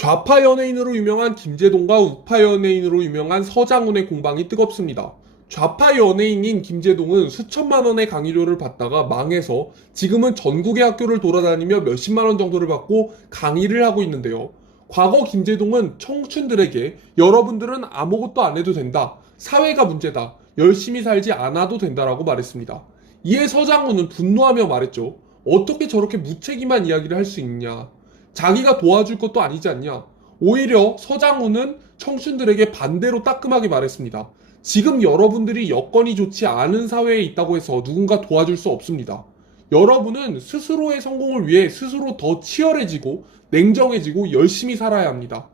좌파 연예인으로 유명한 김재동과 우파 연예인으로 유명한 서장훈의 공방이 뜨겁습니다. 좌파 연예인인 김재동은 수천만 원의 강의료를 받다가 망해서 지금은 전국의 학교를 돌아다니며 몇십만 원 정도를 받고 강의를 하고 있는데요. 과거 김재동은 청춘들에게 여러분들은 아무것도 안 해도 된다. 사회가 문제다. 열심히 살지 않아도 된다라고 말했습니다. 이에 서장훈은 분노하며 말했죠. 어떻게 저렇게 무책임한 이야기를 할 수 있냐. 자기가 도와줄 것도 아니지 않냐. 오히려 서장훈은 청춘들에게 반대로 따끔하게 말했습니다. 지금 여러분들이 여건이 좋지 않은 사회에 있다고 해서 누군가 도와줄 수 없습니다. 여러분은 스스로의 성공을 위해 스스로 더 치열해지고 냉정해지고 열심히 살아야 합니다.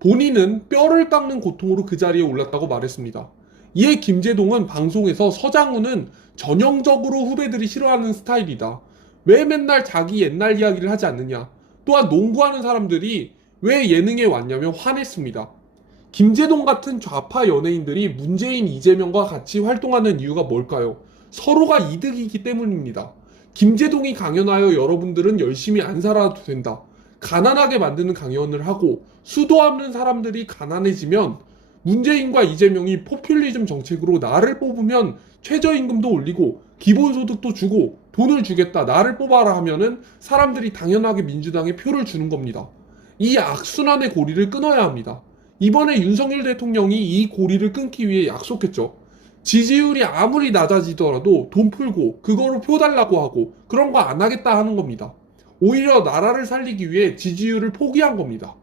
본인은 뼈를 깎는 고통으로 그 자리에 올랐다고 말했습니다. 이에 김재동은 방송에서 서장훈은 전형적으로 후배들이 싫어하는 스타일이다. 왜 맨날 자기 옛날 이야기를 하지 않느냐. 또한 농구하는 사람들이 왜 예능에 왔냐며 화냈습니다. 김재동 같은 좌파 연예인들이 문재인 이재명과 같이 활동하는 이유가 뭘까요? 서로가 이득이기 때문입니다. 김재동이 강연하여 여러분들은 열심히 안 살아도 된다. 가난하게 만드는 강연을 하고 수도 없는 사람들이 가난해지면 문재인과 이재명이 포퓰리즘 정책으로 나를 뽑으면 최저임금도 올리고 기본소득도 주고 돈을 주겠다 나를 뽑아라 하면은 사람들이 당연하게 민주당에 표를 주는 겁니다. 이 악순환의 고리를 끊어야 합니다. 이번에 윤석열 대통령이 이 고리를 끊기 위해 약속했죠. 지지율이 아무리 낮아지더라도 돈 풀고 그거로 표 달라고 하고 그런 거 안 하겠다 하는 겁니다. 오히려 나라를 살리기 위해 지지율을 포기한 겁니다.